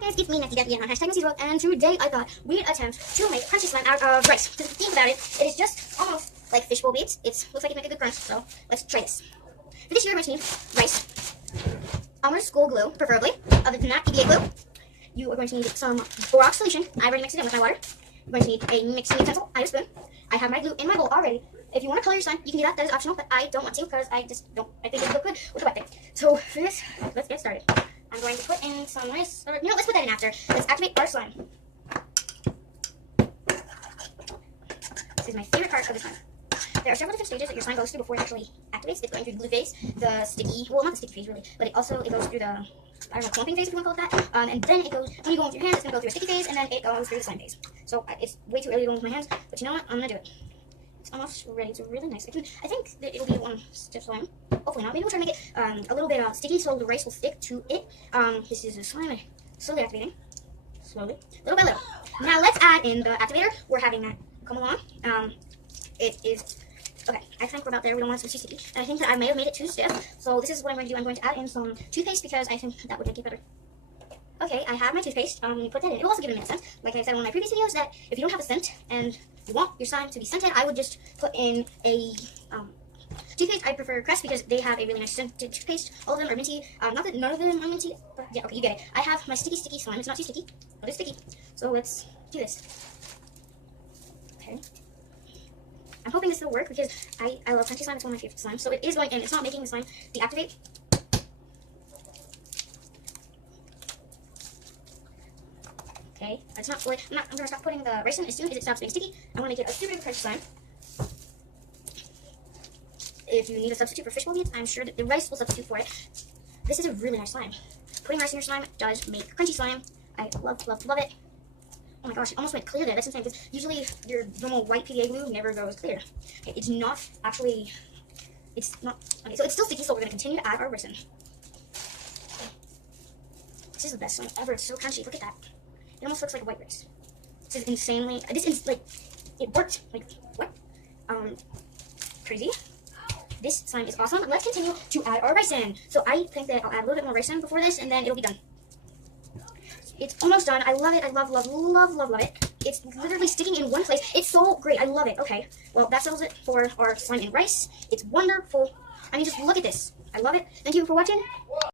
Guys, it's me, Nancy Debbie, and on #NancyWorld, and today I thought we'd attempt to make crunchy slime out of rice. Because think about it, it is just almost like fishbowl beads. It looks like it make a good crunch, so let's try this. For this, you're going to need rice, Elmer's school glue, preferably. Other than that, PVA glue. You are going to need some borax solution. I already mixed it in with my water. You're going to need a mixing utensil. I have a spoon. I have my glue in my bowl already. If you want to color your slime, you can do that. That is optional, but I don't want to because I just don't. I think it would look good with the wet thing. So for this, let's get started. I'm going to put in some rice. Or, let's put that in after. Let's activate our slime. This is my favorite part of the slime. There are several different stages that your slime goes through before it actually activates. It's going through the glue phase, the sticky, well, not the sticky phase really, but it goes through the, I don't know, clumping phase if you want to call it that. And then it goes, when you go with your hands, it's going to go through a sticky phase, and then it goes through the slime phase. So it's way too early to go with my hands, but you know what? I'm going to do it. It's almost ready. It's really nice. I think that it'll be one stiff slime. Hopefully not. Maybe we'll try to make it a little bit sticky so the rice will stick to it. This is a slime slowly activating. Slowly. Little by little. Now let's add in the activator. We're having that come along. It is... Okay, I think we're about there. We don't want it to be too sticky. And I think that I may have made it too stiff. So this is what I'm going to do. I'm going to add in some toothpaste because I think that would make it better. Okay, I have my toothpaste. You put that in. It will also give it a mint scent. Like I said in one of my previous videos, that if you don't have a scent and you want your slime to be scented, I would just put in a toothpaste. I prefer Crest because they have a really nice scented toothpaste. All of them are minty. Not that none of them are minty, but yeah, okay, you get it. I have my sticky slime. It's not too sticky, but it's sticky. So let's do this. Okay. I'm hoping this will work because I love crunchy slime. It's one of my favorite slimes. So it is going in. It's not making the slime deactivate. Okay, it's not fully. I'm going to stop putting the rice in as soon as it stops being sticky. I want to make it a super crunchy slime. If you need a substitute for fishbowl beads, I'm sure that the rice will substitute for it. This is a really nice slime. Putting rice in your slime does make crunchy slime. I love, love, love it. Oh my gosh, it almost went clear there. That's insane because usually your normal white PVA glue never goes clear. Okay, it's not actually. It's not. Okay, so it's still sticky, so we're going to continue to add our rice in. This is the best slime ever. It's so crunchy. Look at that. It almost looks like white rice. This is insanely. This is like. It worked. Like, what? Crazy. This slime is awesome. Let's continue to add our rice in. So I think that I'll add a little bit more rice in before this, and then it'll be done. It's almost done. I love it. I love, love, love, love, love it. It's literally sticking in one place. It's so great. I love it. Okay. Well, that settles it for our slime and rice. It's wonderful. I mean, just look at this. I love it. Thank you for watching.